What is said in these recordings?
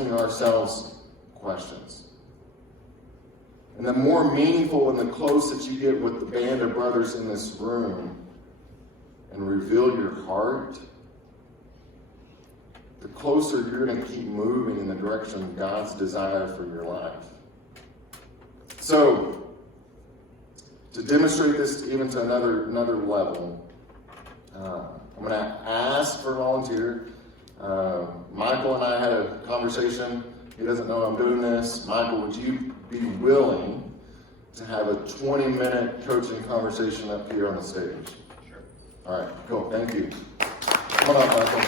asking ourselves questions. And the more meaningful and the closer that you get with the band of brothers in this room and reveal your heart, the closer you're going to keep moving in the direction of God's desire for your life. So, to demonstrate this even to another level, I'm going to ask for a volunteer. Michael and I had a conversation. He doesn't know I'm doing this. Michael, would you be willing to have a 20-minute coaching conversation up here on the stage? Sure. All right, cool. Thank you. Come on up, Michael.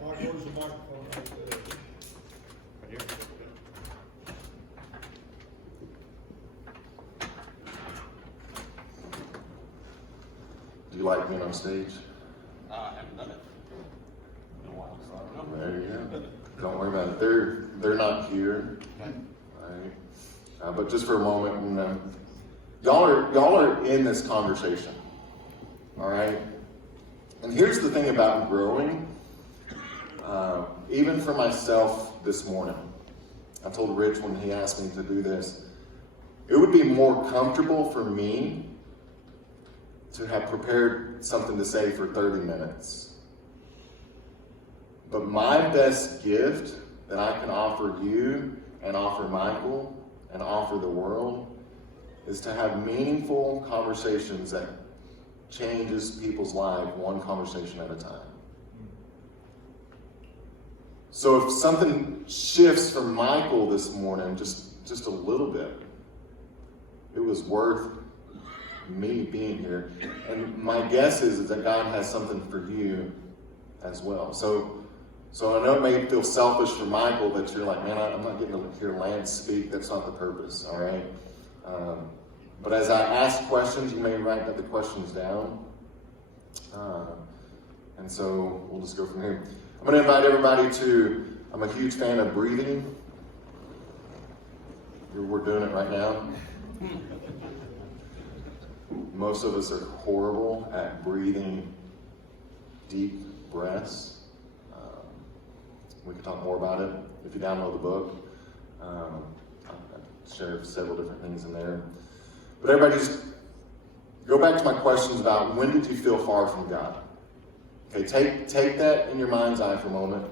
Where's the microphone right there? Right here. Do you like being on stage? I haven't done it in a while, so I don't know. There you go. Don't worry about it. They're not here. Okay. All right. But just for a moment, and, y'all are in this conversation. All right. And here's the thing about growing. Even for myself this morning, I told Rich when he asked me to do this, it would be more comfortable for me to have prepared something to say for 30 minutes. But my best gift that I can offer you and offer Michael and offer the world is to have meaningful conversations that changes people's lives one conversation at a time. So if something shifts for Michael this morning, just a little bit, it was worth me being here. And my guess is that God has something for you as well. So I know it may feel selfish for Michael that you're like, man, I'm not getting to hear Lantz speak. That's not the purpose, all right? But as I ask questions, you may write the questions down. And so we'll just go from here. I'm going to invite everybody to, I'm a huge fan of breathing. We're doing it right now. Most of us are horrible at breathing deep breaths. We can talk more about it if you download the book. I share several different things in there. But everybody just go back to my questions about when did you feel far from God? Okay, take that in your mind's eye for a moment.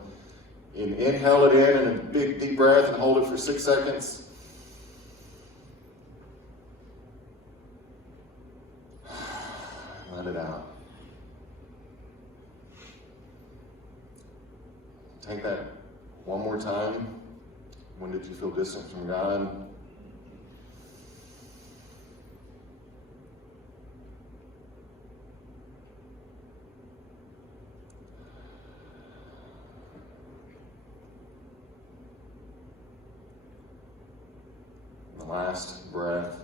And inhale it in a big deep breath and hold it for 6 seconds. Let it out. Take that one more time. When did you feel distant from God? The last breath,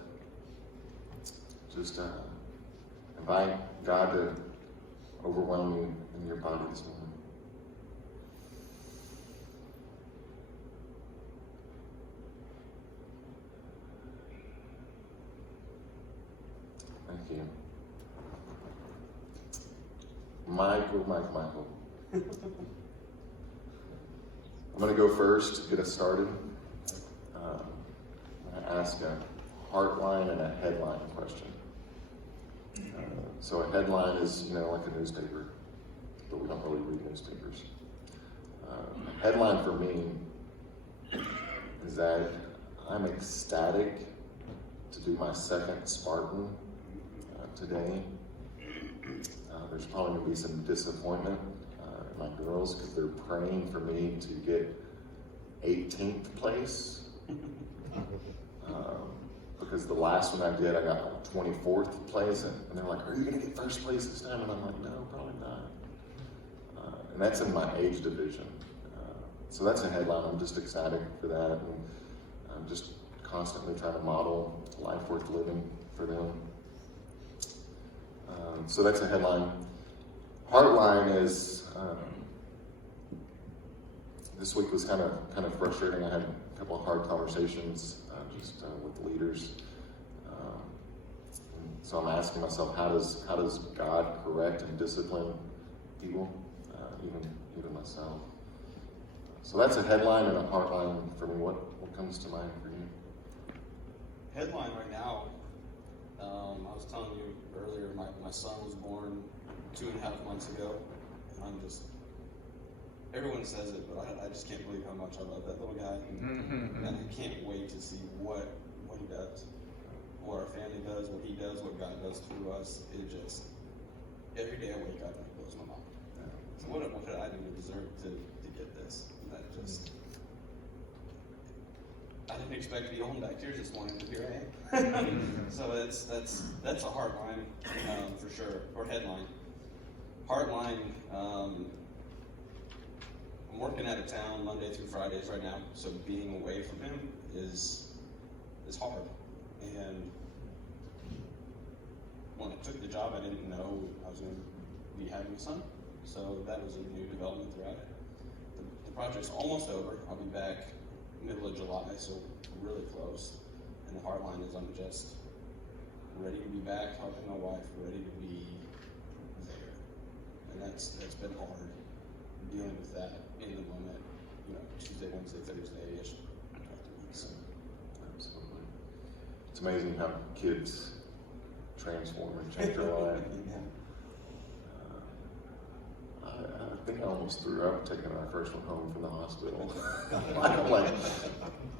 just invite God to overwhelm you in your body this morning. Thank you. Michael. I'm going to go first to get us started. I'm going to ask a heartline and a headline question. So a headline is, like a newspaper, but we don't really read newspapers. A headline for me is that I'm ecstatic to do my second Spartan today. There's probably going to be some disappointment in my girls because they're praying for me to get 18th place. Because the last one I did, I got 24th place, and they're like, are you going to get first place this time? And I'm like, no, probably not. And that's in my age division. So that's a headline. I'm just excited for that. And I'm just constantly trying to model a life worth living for them. So that's a headline. Heartline is, this week was kind of frustrating. I had a couple of hard conversations with leaders. So I'm asking myself, how does God correct and discipline people, even myself? So that's a headline and a heartline for me. What comes to mind for you? Headline right now, I was telling you earlier, my son was born 2.5 months ago, and everyone says it, but I just can't believe how much I love that little guy, and I can't wait to see what he does, what our family does, what he does, what God does through us. It just, every day I wake up and it blows my mind. So what did I do to deserve to get this? That just, I didn't expect to be home back here this morning, but here I am. So that's a hard line, for sure, or headline. Hard line, I'm working out of town Monday through Fridays right now, so being away from him is hard. And when I took the job, I didn't know I was going to be having a son, so that was a new development throughout it. The project's almost over. I'll be back middle of July, so really close. And the hard line is I'm just ready to be back, helping my wife, ready to be there. And that's been hard, dealing with that in the moment, Tuesday, Wednesday, Thursday-ish. So, Absolutely. It's amazing how kids transform and change their life. I think I almost threw up taking our first one home from the hospital. I'm like,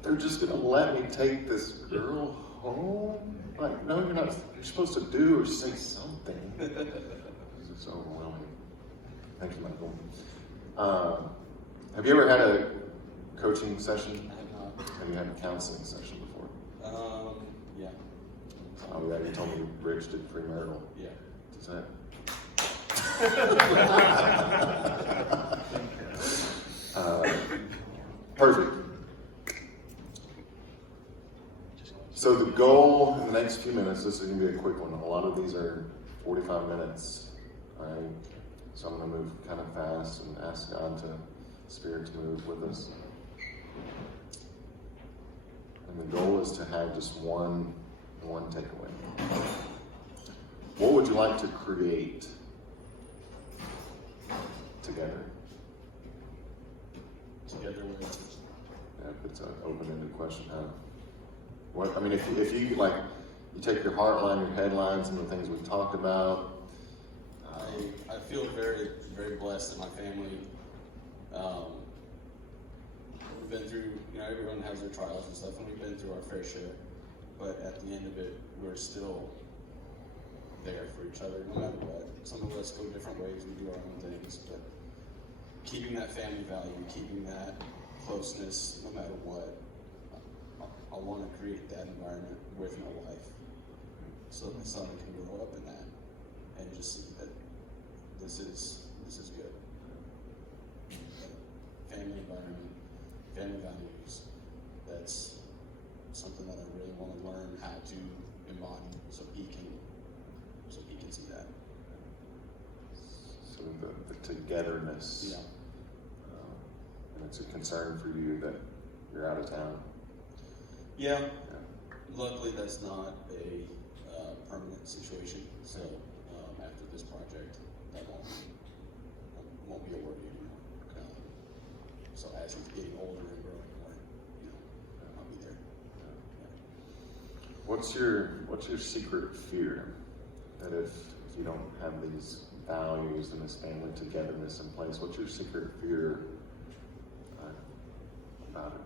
they're just gonna let me take this girl home? Like, no, you're not. You're supposed to do or say something. It's overwhelming. Thank you, Michael. Have you ever had a coaching session? I have not. Have you had a counseling session before? Yeah. Oh yeah, you told me Rich did premarital. Yeah. Does that? Perfect. So the goal in the next few minutes, this is going to be a quick one. A lot of these are 45 minutes, all right? So I'm going to move kind of fast and ask God Spirit to move with us. And the goal is to have just one takeaway. What would you like to create together? Together with. Yeah, it's an open-ended question, huh? If you like, you take your heartline, your headlines, and the things we've talked about. I feel very, very blessed that my family, we've been through, everyone has their trials and stuff, and we've been through our fair share. But at the end of it, we're still there for each other, no matter what. Some of us go different ways, we do our own things, but keeping that family value, keeping that closeness, no matter what, I want to create that environment with my wife, so my son can grow up in that and just see that this is good. Family environment, family values. That's something that I really want to learn how to embody, so he can see that. So the togetherness. Yeah. And it's a concern for you that you're out of town. Yeah. Luckily, that's not a permanent situation. So after this project, that won't be a worry anymore. So as he's getting older and growing more, I'll be there. What's your secret fear that if you don't have these values and this family togetherness in place, what's your secret fear about it?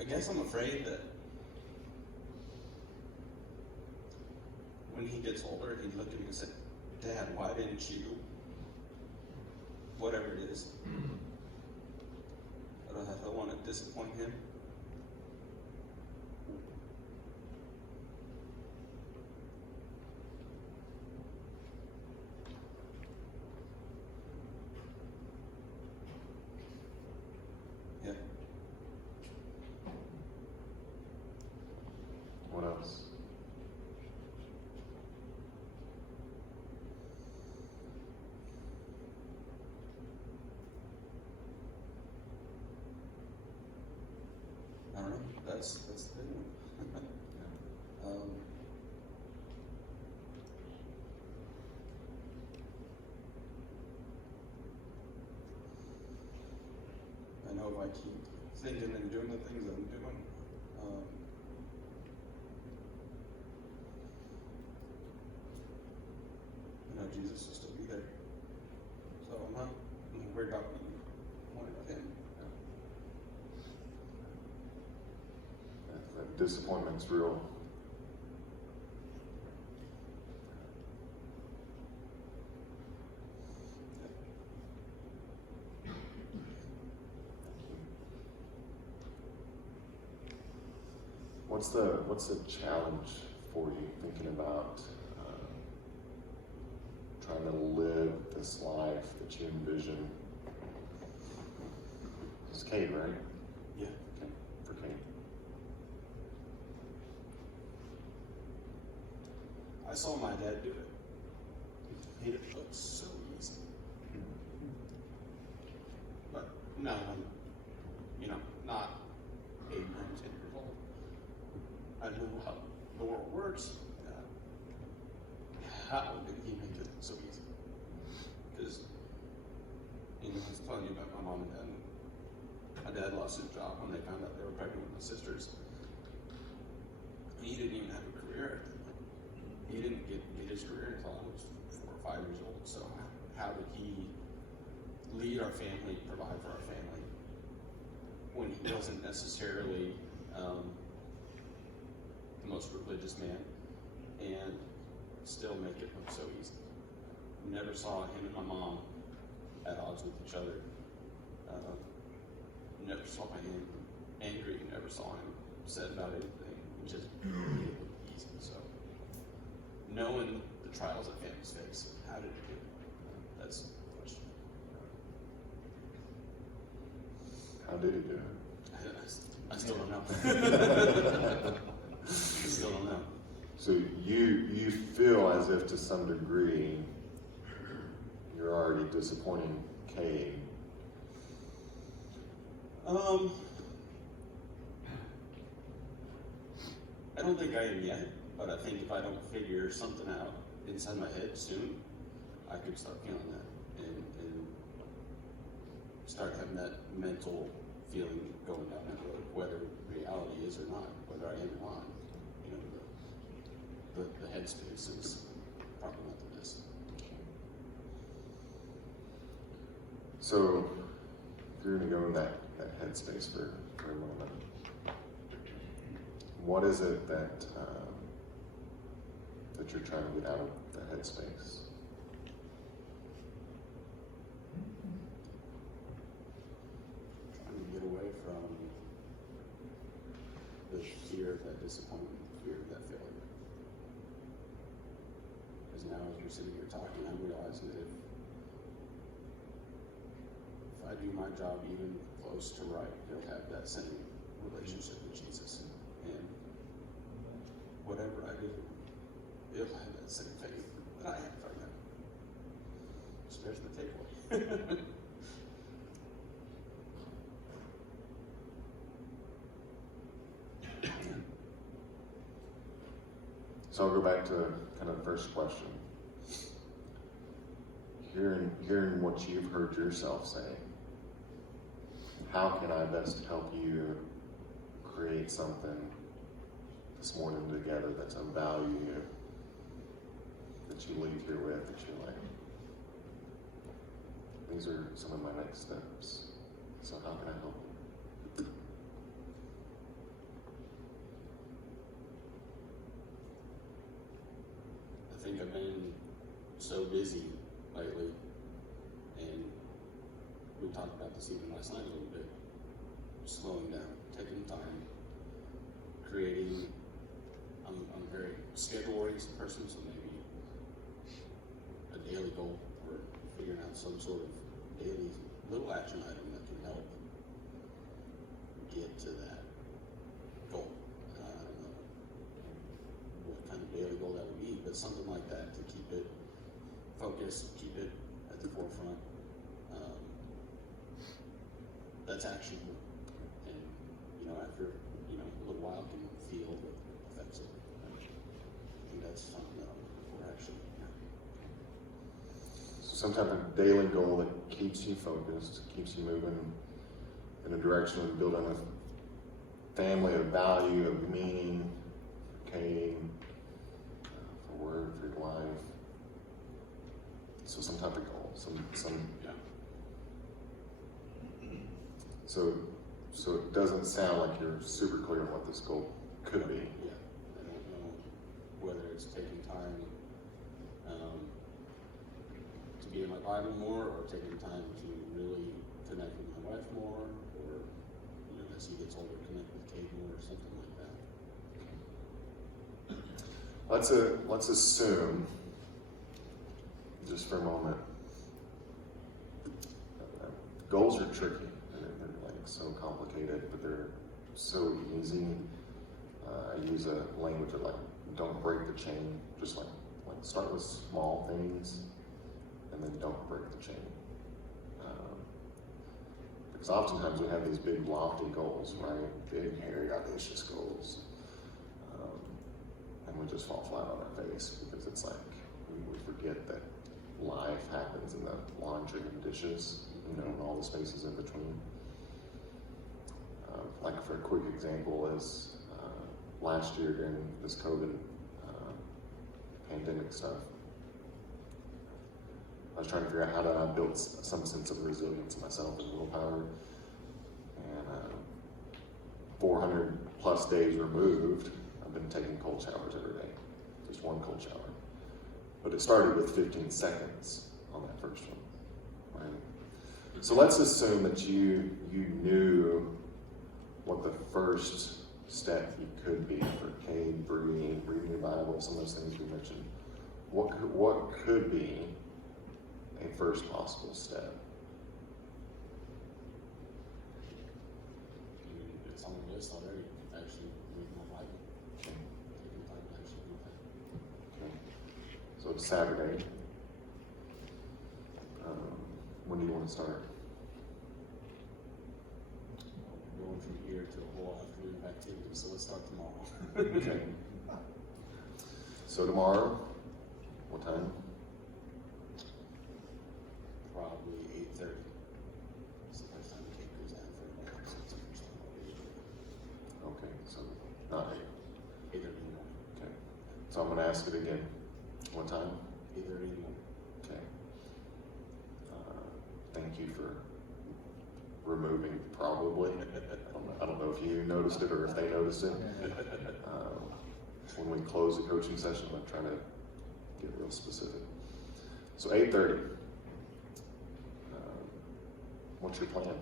I guess I'm afraid that when he gets older, he'd look at me and say, "Dad, why didn't you?" Whatever it is. I don't want to disappoint him. Yeah. What else? that's the big one. I know if I keep thinking and doing the things I'm doing, Jesus will still be there. So I'm not worried about being one of him. That disappointment's real. What's the challenge for you thinking about trying to live this life that you envision? It's Kate, right? Yeah. Okay, for Kate. I saw my dad do it. He made it look so easy. But now I'm, not 8, 9, 10 years old. I know how the world works. How did he make it so easy? Because, I was telling you about my mom and dad. My dad lost his job when they found out they were pregnant with my sisters. He didn't even have a career. He didn't get his career until I was 4 or 5 years old. So how did he lead our family, provide for our family, when he wasn't necessarily the most religious man, and still make it look so easy? Never saw him and my mom at odds with each other. Never saw him angry. Never saw him upset about anything. Just made it look easy. So knowing the trials that families face, how did he do it? That's the question. How did he do it? I still don't know. I still don't know. So you feel as if to some degree you're already disappointing Kate. I don't think I am yet, but I think if I don't figure something out inside my head soon, I could start feeling that and start having that mental feeling going down that road, whether reality is or not, whether I am or not. The headspace is probably not the best. So if you're going to go in that headspace for a moment, what is it that you're trying to get out of the headspace? Trying to get away from the fear of that disappointment, the fear of that failure. Because now as we're sitting here talking, I'm realizing that if I do my job even close to right, he'll have that same relationship with Jesus. And whatever I do, he'll have that same faith that I have right now. So there's the takeaway. So I'll go back to kind of the first question. Hearing what you've heard yourself say, how can I best help you create something this morning together that's of value, that you leave here with, that you're like, these are some of my next steps. So how can I help you? I think I've been so busy lately, and we talked about this even last night a little bit, slowing down, taking time, creating. I'm a very schedule-oriented person, so maybe a daily goal or figuring out some sort of daily little action item that can help get to that goal. I don't know what kind of daily goal that would be, but something like that to keep it focused, keep it at the forefront. That's actionable. And, after, a little wild field affects it. I think that's something that we're actually. So some type of daily goal that keeps you focused, keeps you moving in a direction of building a family of value, of meaning, okay, for work, for your life. So some type of goal, some Yeah. So it doesn't sound like you're super clear on what this goal could be. Yeah. I don't know whether it's taking time to be in my Bible more, or taking time to really connect with my wife more, or as he gets older, connect with Kate more, or something like that. Let's assume, just for a moment, goals are tricky. They're like so complicated, but they're so easy. I use a language of like, don't break the chain. Just like start with small things, and then don't break the chain. Because oftentimes we have these big lofty goals, right? Big, hairy, audacious goals. And we just fall flat on our face because it's like we forget that life happens in the laundry and dishes, and all the spaces in between. Like for a quick example is last year during this COVID pandemic stuff, I was trying to figure out how to build some sense of resilience in myself and willpower. And 400 plus days removed, I've been taking cold showers every day, just one cold shower. But it started with 15 seconds on that first one, right? So let's assume that you knew what the first step you could be for Cade, reading your Bible, some of those things we mentioned. What could be a first possible step? It's on the list already. Actually, reading my Bible. Okay. Taking time to actually do that. Okay. So it's Saturday. When do you want to start? Going from here to a whole afternoon of activity, so let's start tomorrow. Okay. So tomorrow, what time? Probably 8:30. It's the first time Kate goes down for a while, so it's the first time I'll be Okay, so not 8. 8:30 in the morning. Okay. So I'm going to ask it again. What time? 8:30 in the morning. Okay. Thank you for removing probably. I don't know if you noticed it or if they noticed it. When we close the coaching session, I'm trying to get real specific. So 8:30. What's your plan?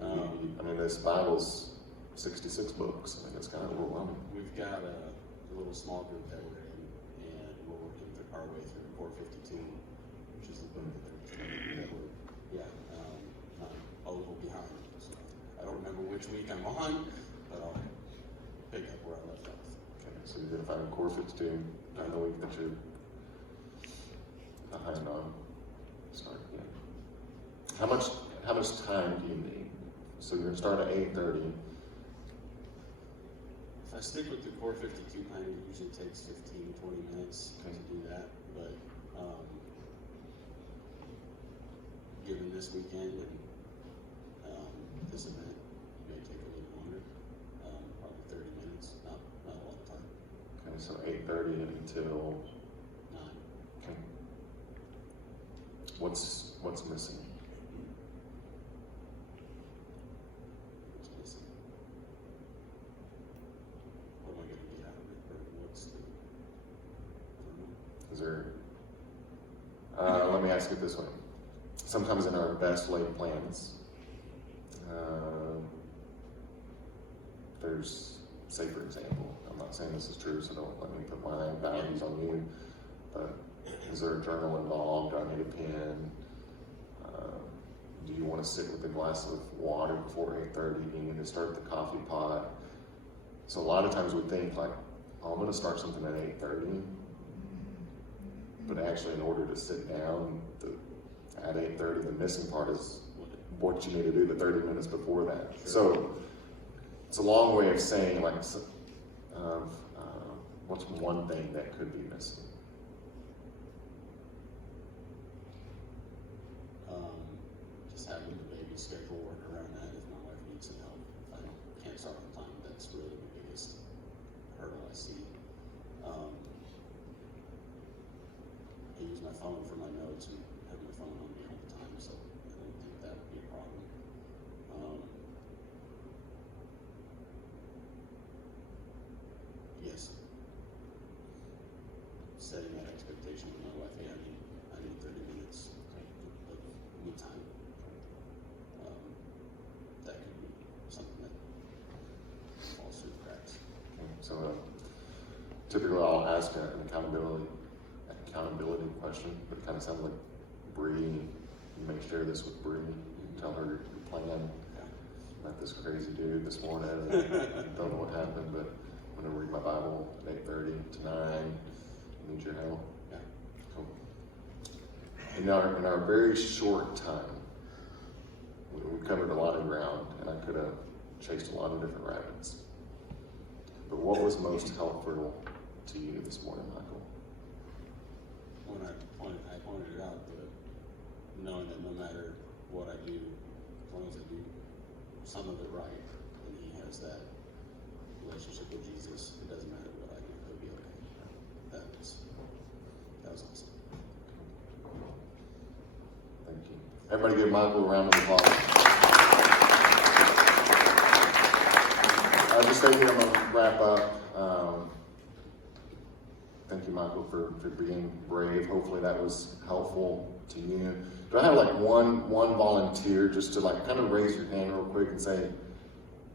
I mean, this Bible's 66 books. I think it's kind of overwhelming. We've got a little small group that we're in, and we're working our way through 452, which is the book that we're not a little behind. So I don't remember which week I'm on, but I'll pick up where I left off. Okay, so you're going to find Core 52 during the week that you're behind on. Start again. How much time do you need? So you're going to start at 8:30. If I stick with the Core 52 plan, it usually takes 15-20 minutes to do that, but given this weekend and this event, it may take a little longer, probably 30 minutes, not a lot of time. Okay, so 8:30 until 9. okay. What's missing? What's missing? What am I going to get out of it? Or what's the? I don't know. Is there? Let me ask it this way. Sometimes in our best laid plans, there's, say for example, I'm not saying this is true, so don't let me put my values on you, but is there a journal involved? Do I need a pen? Do you want to sit with a glass of water before 8:30? Do you need to start the coffee pot? So a lot of times we think like, oh, I'm going to start something at 8:30, but actually in order to sit down at 8:30, the missing part is what you need to do the 30 minutes before that. Sure. So it's a long way of saying like what's one thing that could be missing? Just having the baby schedule work around that if my wife needs some help. If I can't start on time, that's really the biggest hurdle I see. I use my phone for my notes and have my phone on me all the time, so I don't think that would be a problem. Yes. Setting that expectation with my wife, hey, I need 30 minutes of me time. That could be something that falls through the cracks. Okay, so typically I'll ask an accountability question, but it kind of sounds like Bree. You may share this with Bree. Tell her your plan. Met this crazy dude this morning. Don't know what happened, but I'm going to read my Bible at 8:30 to 9. Need your help. Yeah. Cool. In our very short time, we covered a lot of ground, and I could have chased a lot of different rabbits. But what was most helpful to you this morning, Michael? When I pointed it out, that knowing that no matter what I do, as long as I do some of it right, and he has that relationship with Jesus, it doesn't matter what I do, he'll be okay. That was awesome. Thank you. Everybody give Michael a round of applause. I'll just say here, I'm going to wrap up. Thank you, Michael, for being brave. Hopefully that was helpful to you. Do I have like one volunteer just to like kind of raise your hand real quick and say,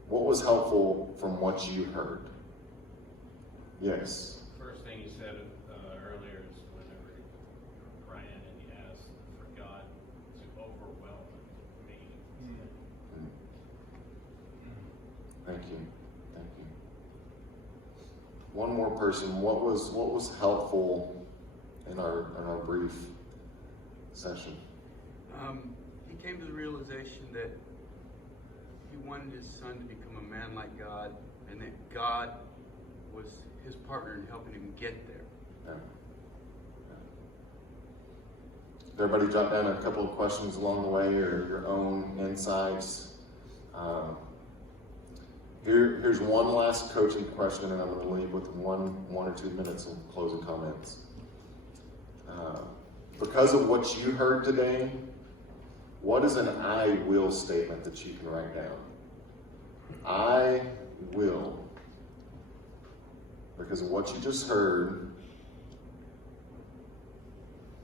what was helpful from what you heard? Yes. First thing you said earlier is whenever you're praying and you ask for God to overwhelm me. Thank you. Thank you. One more person. What was helpful in our brief session? He came to the realization that he wanted his son to become a man like God, and that God was his partner in helping him get there. Yeah. Did everybody jot down a couple of questions along the way, or your own insights? Here's one last coaching question, and I'm going to leave with one or 2 minutes of closing comments. Because of what you heard today, what is an I will statement that you can write down? I will. Because of what you just heard,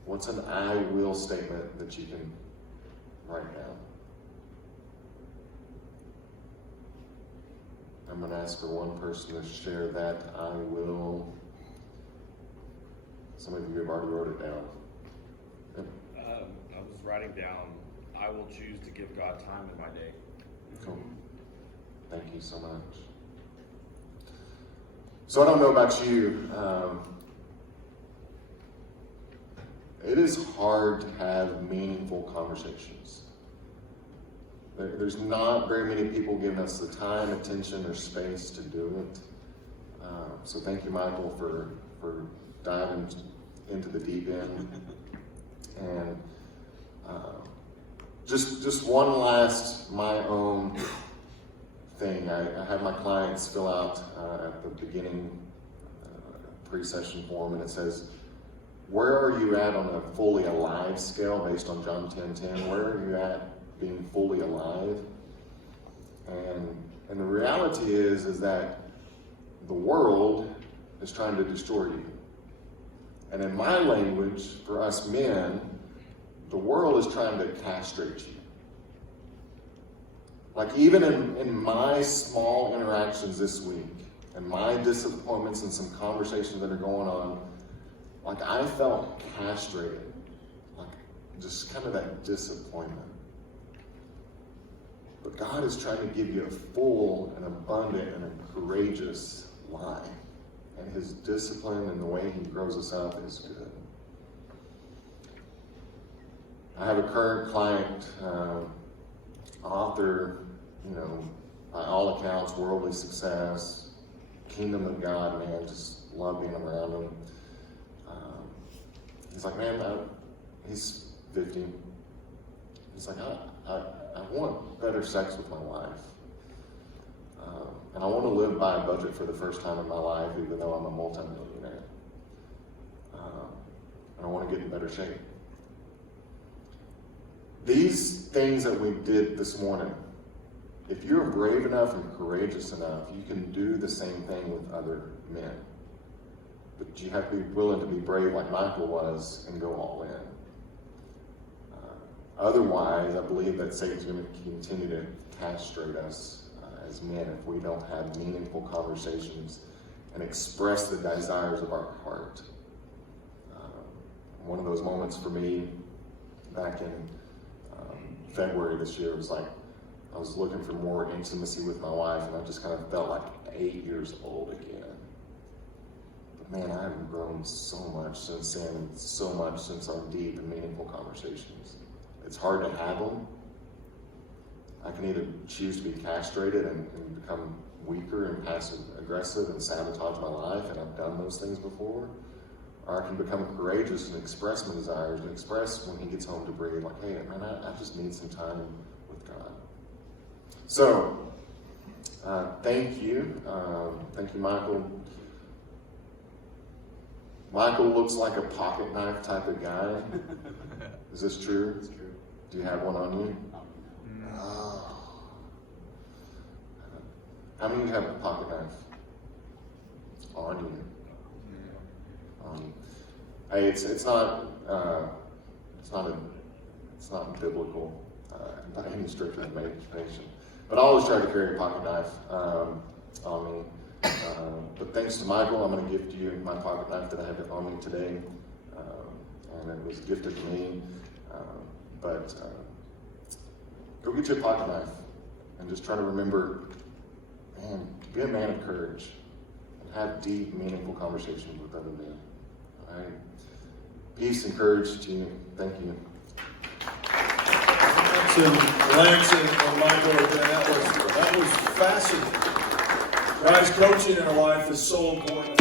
what's an I will statement that you can write down? I'm going to ask for one person to share that I will. Some of you have already wrote it down. Yep. I was writing down, I will choose to give God time in my day. Cool. Thank you so much. So I don't know about you. It is hard to have meaningful conversations. There's not very many people giving us the time, attention, or space to do it. So thank you, Michael, for diving into the deep end. And just one last my own thing. I have my clients fill out at the beginning pre-session form, and it says, where are you at on a fully alive scale based on John 10:10? Where are you at being fully alive? And the reality is that the world is trying to destroy you. And in my language, for us men, the world is trying to castrate you. Like even in my small interactions this week, and my disappointments and some conversations that are going on, like I felt castrated, like just kind of that disappointment. But God is trying to give you a full and abundant and a courageous life. And his discipline and the way he grows us up is good. I have a current client, author, by all accounts, worldly success, kingdom of God, man, just love being around him. He's like, man, he's 50. He's like, I want better sex with my wife. And I want to live by a budget for the first time in my life, even though I'm a multimillionaire. And I want to get in better shape. These things that we did this morning, if you're brave enough and courageous enough, you can do the same thing with other men. But you have to be willing to be brave like Michael was and go all in. Otherwise, I believe that Satan's going to continue to castrate us as men if we don't have meaningful conversations and express the desires of our heart. One of those moments for me back in February this year was like, I was looking for more intimacy with my wife, and I just kind of felt like 8 years old again. But man, I have grown so much since then, and so much since our deep and meaningful conversations. It's hard to have them. I can either choose to be castrated and become weaker and passive aggressive and sabotage my life, and I've done those things before. Or I can become courageous and express my desires and express when he gets home to breathe, like, hey, man, I just need some time with God. So, thank you. Thank you, Michael. Michael looks like a pocket knife type of guy. Is this true? It's true. Do you have one on you? Oh. How many of you have a pocket knife on you? Hey, it's not biblical by any stretch of the imagination. But I always try to carry a pocket knife on me. But thanks to Michael, I'm going to gift you my pocket knife that I have on me today, and it was gifted to me. But go get you a pocket knife and just try to remember, man, to be a man of courage and have deep, meaningful conversations with other men. All right? Peace and courage to you. Thank you. Lantz and Michael, that was fascinating. Guys, coaching in our life is so important.